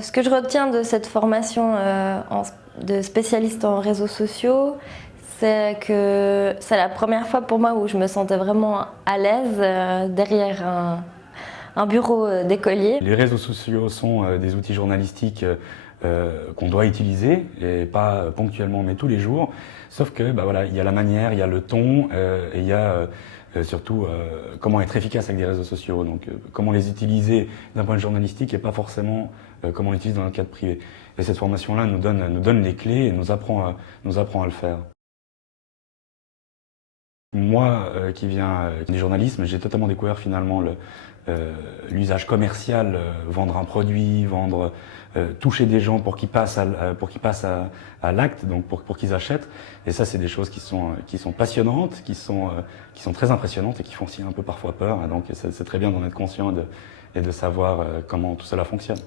Ce que je retiens de cette formation de spécialiste en réseaux sociaux, c'est que c'est la première fois pour moi où je me sentais vraiment à l'aise derrière un bureau d'écolier. Les réseaux sociaux sont des outils journalistiques qu'on doit utiliser, et pas ponctuellement mais tous les jours, sauf que voilà, il y a la manière, il y a le ton, et il y a surtout comment être efficace avec des réseaux sociaux, donc comment les utiliser d'un point de vue journalistique et pas forcément comment on l'utilise dans le cadre privé. Et cette formation-là nous donne les clés et nous apprend à le faire. Moi, qui viens du journalisme, j'ai totalement découvert finalement l'usage commercial, vendre un produit, toucher des gens pour qu'ils passent à l'acte, donc pour qu'ils achètent. Et ça, c'est des choses qui sont passionnantes, qui sont très impressionnantes et qui font aussi un peu parfois peur. Et donc, c'est très bien d'en être conscient et de savoir comment tout cela fonctionne.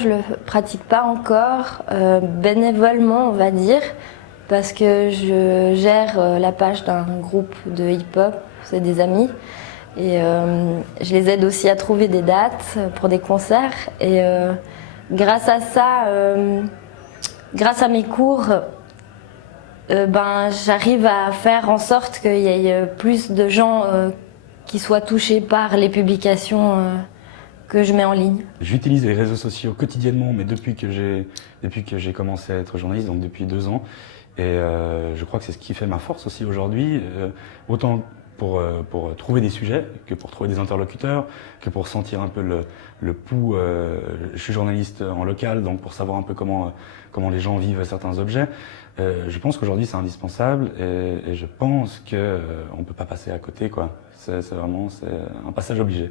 Je le pratique pas encore, bénévolement on va dire, parce que je gère la page d'un groupe de hip-hop, c'est des amis, et je les aide aussi à trouver des dates pour des concerts. Et grâce à ça, grâce à mes cours, j'arrive à faire en sorte qu'il y ait plus de gens qui soient touchés par les publications que je mets en ligne. J'utilise les réseaux sociaux quotidiennement, mais depuis que j'ai commencé à être journaliste, donc depuis 2 ans. Et je crois que c'est ce qui fait ma force aussi aujourd'hui, autant pour trouver des sujets, que pour trouver des interlocuteurs, que pour sentir un peu le pouls. Je suis journaliste en local, donc pour savoir un peu comment les gens vivent certains objets. Je pense qu'aujourd'hui c'est indispensable, et je pense qu'on ne peut pas passer à côté, quoi. C'est un passage obligé.